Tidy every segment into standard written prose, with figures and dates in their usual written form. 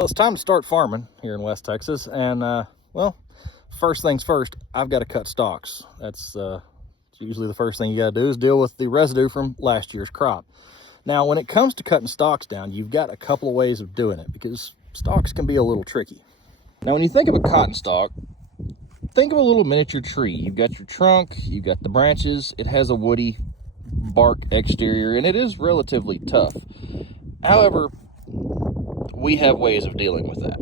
Well, it's time to start farming here in West Texas, and well, first things first, I've got to cut stalks. That's usually the first thing you got to do is deal with the residue from last year's crop. Now, when it comes to cutting stalks down, you've got a couple of ways of doing it because stalks can be a little tricky. Now, when you think of a cotton stalk, think of a little miniature tree. You've got your trunk, you've got the branches, it has a woody bark exterior, and it is relatively tough. However, we have ways of dealing with that.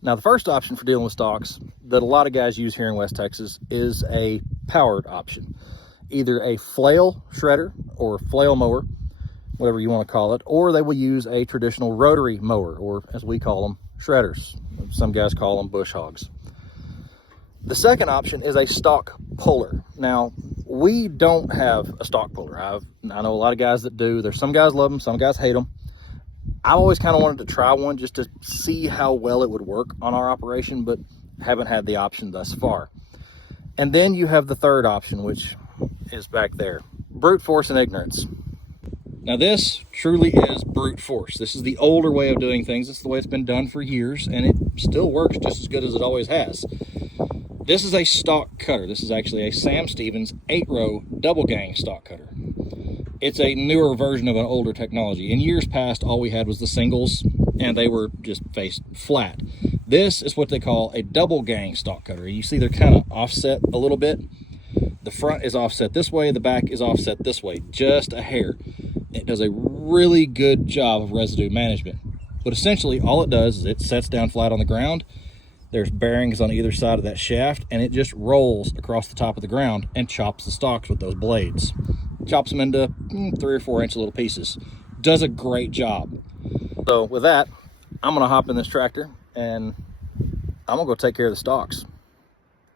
Now, the first option for dealing with stalks that a lot of guys use here in West Texas is a powered option. Either a flail shredder or flail mower, whatever you want to call it, or they will use a traditional rotary mower, or as we call them, shredders. Some guys call them bush hogs. The second option is a stalk puller. Now, we don't have a stalk puller. I know a lot of guys that do. There's some guys love them, some guys hate them. I've always kind of wanted to try one just to see how well it would work on our operation, but haven't had the option thus far. And then you have the third option, which is back there, brute force and ignorance. Now, this truly is brute force. This is the older way of doing things. It's the way it's been done for years, and it still works just as good as it always has. This is a stalk cutter. This is actually a Sam Stevens 8-row double gang stalk cutter. It's a newer version of an older technology. In years past, all we had was the singles, and they were just faced flat. This is what they call a double gang stalk cutter. You see they're kind of offset a little bit. The front is offset this way, the back is offset this way, just a hair. It does a really good job of residue management. But essentially, all it does is it sets down flat on the ground. There's bearings on either side of that shaft, and it just rolls across the top of the ground and chops the stalks with those blades. Chops them into 3 or 4 inch little pieces. Does a great job. So with that, I'm gonna hop in this tractor and I'm gonna go take care of the stalks.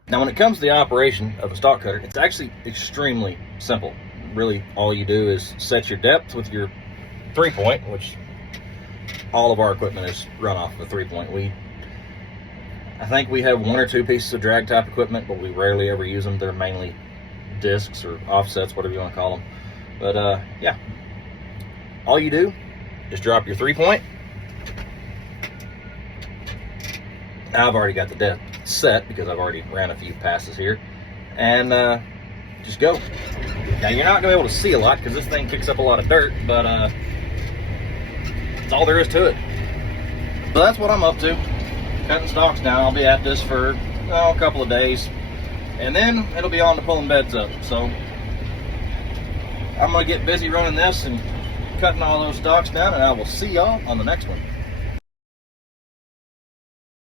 Now, when it comes to the operation of a stalk cutter, it's actually extremely simple. Really, all you do is set your depth with your 3-point, which all of our equipment is run off of a 3-point. I think we have 1 or 2 pieces of drag type equipment, but we rarely ever use them. They're mainly discs or offsets, whatever you want to call them. But yeah, all you do is drop your 3-point. I've already got the depth set because I've already ran a few passes here, and just go. Now, you're not gonna be able to see a lot because this thing kicks up a lot of dirt, but that's all there is to it. So that's what I'm up to, cutting stalks down. I'll be at this for a couple of days, and then it'll be on to pulling beds up. So I'm gonna get busy running this and cutting all those stalks down, and I will see y'all on the next one.